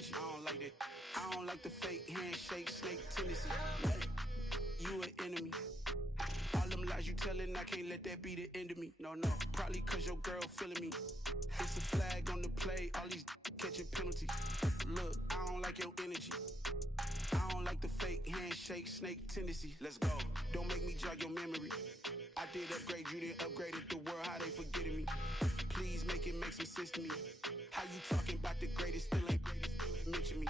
energy. I don't like that. I don't like the fake handshake, snake tendency. You an enemy. All them lies you telling, I can't let that be the end of me. No, probably cause your girl feeling me. It's a flag on the play, all these catching penalties. Look, I don't like your energy. I don't like the fake handshake, snake tendency. Let's go. Don't make me jog your memory. I did upgrade, you didn't upgrade it. The world, how they forgetting me. Please make it make some sense to me. How you talking about the greatest, still ain't greatest, mention me.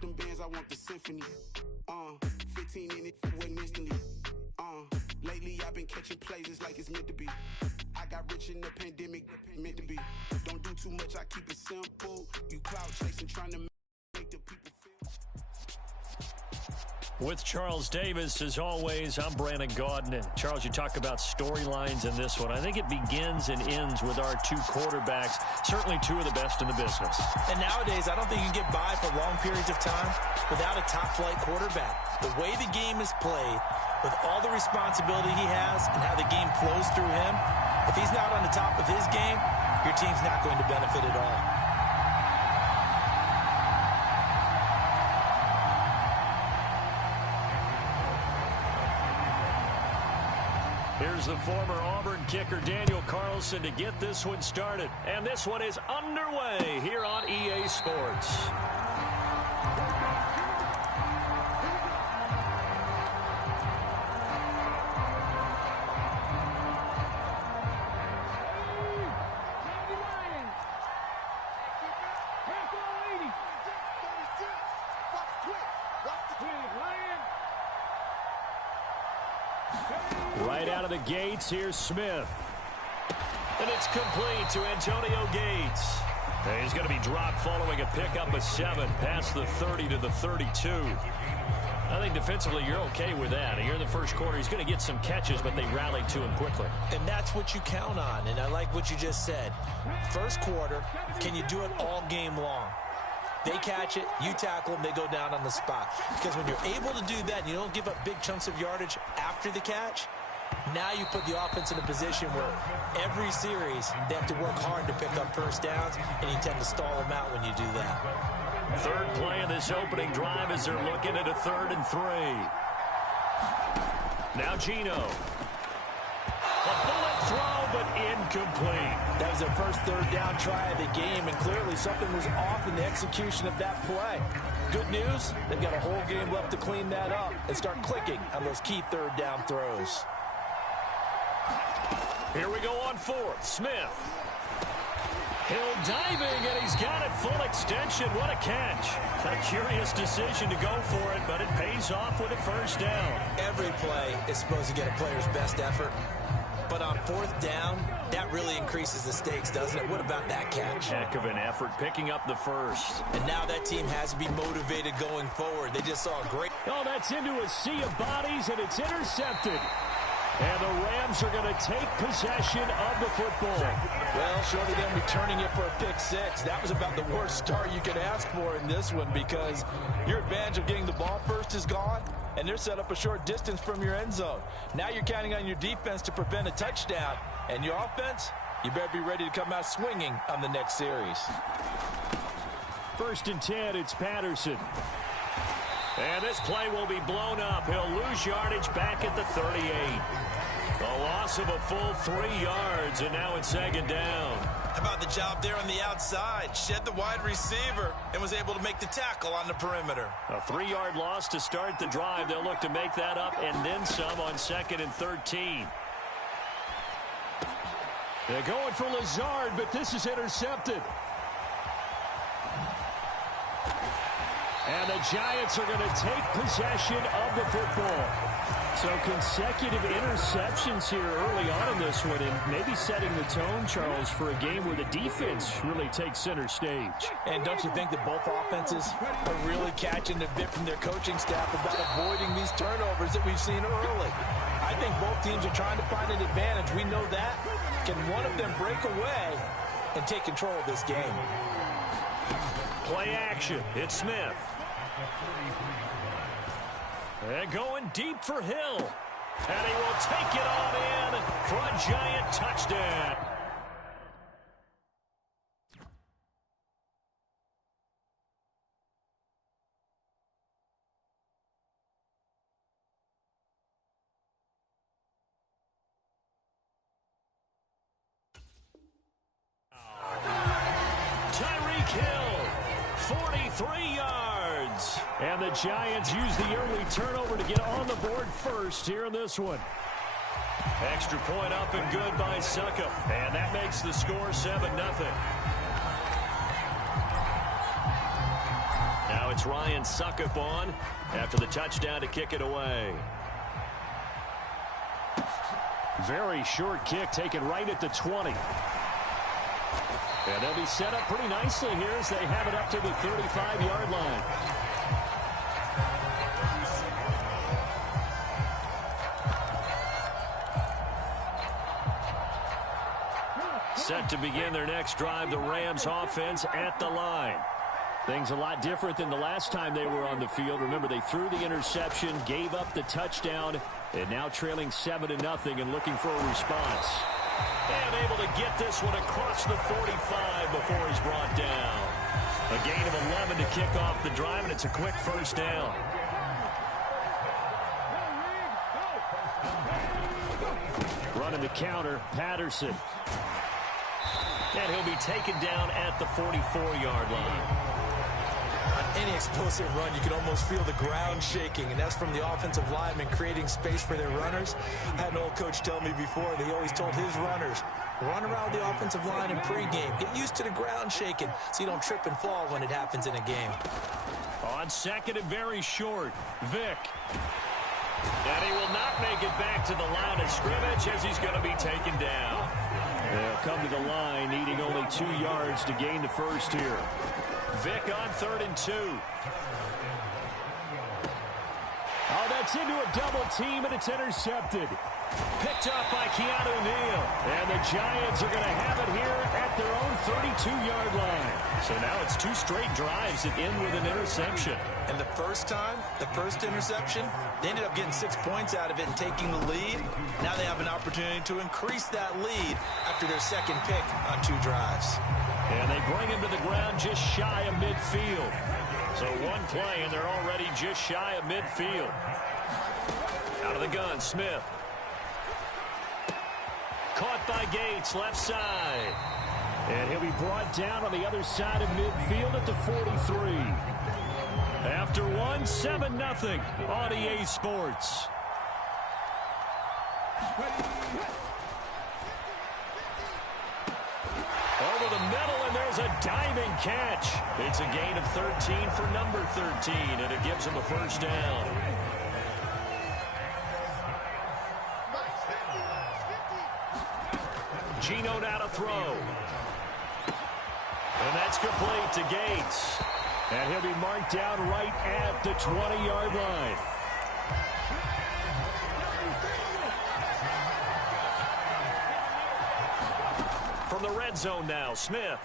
Them bands, I want the symphony. 15 in it, wasn't instantly. Lately I've been catching plays, it's like it's meant to be. I got rich in the pandemic, meant to be. Don't do too much, I keep it simple. You cloud chasing, trying to make the people feel. With Charles Davis, as always, I'm Brandon Gaudin. And Charles, you talk about storylines in this one. I think it begins and ends with our two quarterbacks, certainly two of the best in the business. And nowadays, I don't think you can get by for long periods of time without a top-flight quarterback. The way the game is played, with all the responsibility he has and how the game flows through him, if he's not on the top of his game, your team's not going to benefit at all. Here's the former Auburn kicker, Daniel Carlson, to get this one started. And this one is underway here on EA Sports. Right out of the gates, here's Smith. And it's complete to Antonio Gates. And he's going to be dropped following a pickup of 7 past the 30 to the 32. I think defensively you're okay with that. Here in the first quarter, he's going to get some catches, but they rallied to him quickly. And that's what you count on, and I like what you just said. First quarter, can you do it all game long? They catch it, you tackle them, they go down on the spot. Because when you're able to do that and you don't give up big chunks of yardage after the catch, now you put the offense in a position where every series they have to work hard to pick up first downs, and you tend to stall them out when you do that. Third play of this opening drive as they're looking at a 3rd and 3. Now Gino. A bullet throw, but incomplete. That was their first 3rd down try of the game, and clearly something was off in the execution of that play. Good news, they've got a whole game left to clean that up and start clicking on those key 3rd down throws. Here we go on 4th. Smith. Hill diving, and he's got it full extension. What a catch. A curious decision to go for it, but it pays off with a first down. Every play is supposed to get a player's best effort. But on 4th down, that really increases the stakes, doesn't it? What about that catch? Heck of an effort, picking up the first. And now that team has to be motivated going forward. They just saw a great... Oh, that's into a sea of bodies, and it's intercepted. And the Rams are going to take possession of the football. Well, short of them returning it for a pick 6, that was about the worst start you could ask for in this one, because your advantage of getting the ball first is gone, and they're set up a short distance from your end zone. Now you're counting on your defense to prevent a touchdown, and your offense, you better be ready to come out swinging on the next series. 1st and 10, it's Patterson. And this play will be blown up. He'll lose yardage back at the 38. A loss of a full 3 yards, and now it's 2nd down. How about the job there on the outside? Shed the wide receiver and was able to make the tackle on the perimeter. A 3-yard loss to start the drive. They'll look to make that up and then some on 2nd and 13. They're going for Lazard, but this is intercepted. And the Giants are going to take possession of the football. So consecutive interceptions here early on in this one, and maybe setting the tone, Charles, for a game where the defense really takes center stage. And don't you think that both offenses are really catching the bit from their coaching staff about avoiding these turnovers that we've seen early? I think both teams are trying to find an advantage. We know that. Can one of them break away and take control of this game? Play action. It's Smith. And going deep for Hill. And he will take it on in for a Giant touchdown. 3 yards. And the Giants use the early turnover to get on the board first here in this one. Extra point up and good by Succop. And that makes the score 7-0. Now it's Ryan Succop on after the touchdown to kick it away. Very short kick taken right at the 20. And they'll be set up pretty nicely here as they have it up to the 35-yard line. Set to begin their next drive, the Rams offense at the line. Things a lot different than the last time they were on the field. Remember, they threw the interception, gave up the touchdown, and now trailing 7-0 and looking for a response. And able to get this one across the 45 before he's brought down. A gain of 11 to kick off the drive, and it's a quick first down. Running the counter, Patterson. And he'll be taken down at the 44-yard line. On any explosive run, you can almost feel the ground shaking, and that's from the offensive linemen creating space for their runners. I had an old coach tell me before that he always told his runners, run around the offensive line in pregame. Get used to the ground shaking so you don't trip and fall when it happens in a game. On second and very short, Vick. And he will not make it back to the line of scrimmage as he's going to be taken down. They'll come to the line, needing only 2 yards to gain the first here. Vick on 3rd and 2. Oh, that's into a double team, and it's intercepted. Picked up by Keanu Neal. And the Giants are going to have it here at their own 32-yard line. So now it's 2 straight drives that end with an interception. And the first time, the first interception, they ended up getting 6 points out of it and taking the lead. Now they have an opportunity to increase that lead after their second pick on 2 drives. And they bring him to the ground just shy of midfield. So one play, and they're already just shy of midfield. Out of the gun, Smith. Caught by Gates, left side. And he'll be brought down on the other side of midfield at the 43. After 7-0 on EA Sports. Over the middle, and there's a diving catch. It's a gain of 13 for number 13, and it gives him a first down. Geno now to throw. And that's complete to Gates. And he'll be marked down right at the 20-yard line. From the red zone now, Smith.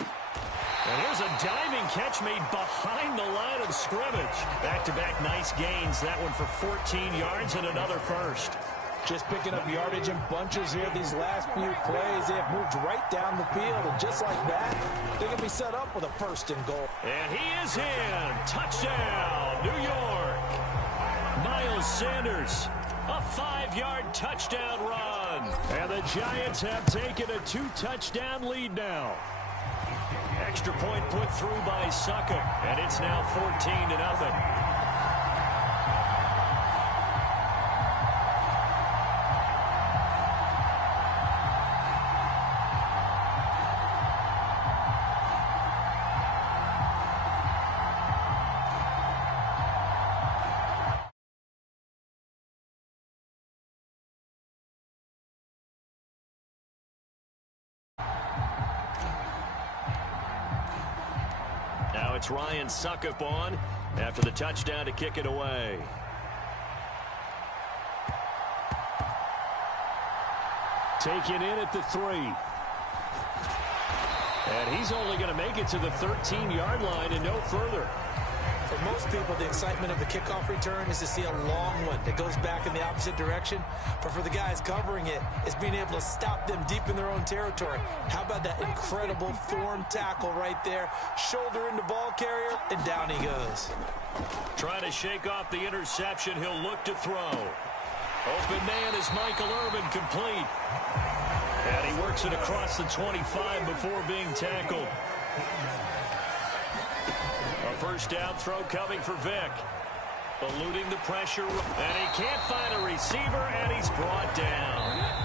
And here's a diving catch made behind the line of scrimmage. Back-to-back nice gains. That one for 14 yards and another first. Just picking up yardage in bunches here these last few plays. They have moved right down the field, and just like that, they can be set up with a first and goal. And he is in. Touchdown, New York. Miles Sanders, a 5-yard touchdown run. And the Giants have taken a 2-touchdown lead now. Extra point put through by Succop, and it's now 14-0. Now it's Ryan Succop on after the touchdown to kick it away. Taken in at the 3. And he's only going to make it to the 13-yard line and no further. For most people, the excitement of the kickoff return is to see a long one that goes back in the opposite direction. But for the guys covering it, it's being able to stop them deep in their own territory. How about that incredible form tackle right there? Shoulder into ball carrier, and down he goes. Trying to shake off the interception. He'll look to throw. Open man is Michael Irvin, complete. And he works it across the 25 before being tackled. first down throw coming for Vic. Eluding the pressure, and he can't find a receiver, and he's brought down.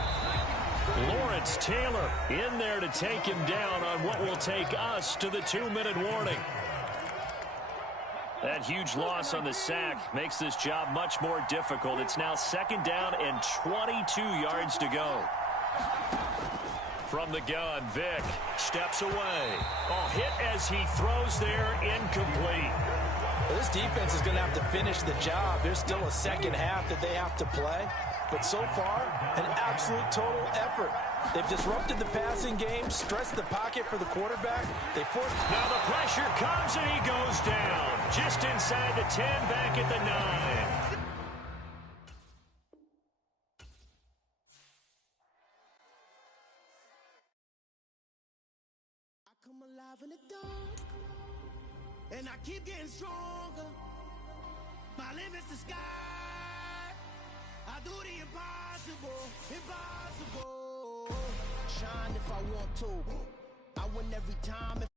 Lawrence Taylor in there to take him down on what will take us to the 2-minute warning. That huge loss on the sack makes this job much more difficult. It's now 2nd down and 22 yards to go. From the gun, Vic steps away. Oh, hit as he throws there, incomplete. Well, this defense is going to have to finish the job. There's still a second half that they have to play. But so far, an absolute total effort. They've disrupted the passing game, stressed the pocket for the quarterback. Now the pressure comes, and he goes down. Just inside the 10, back at the 9. Come alive in the dark, and I keep getting stronger. My limit's the sky. I do the impossible, impossible. Shine if I want to. I win every time if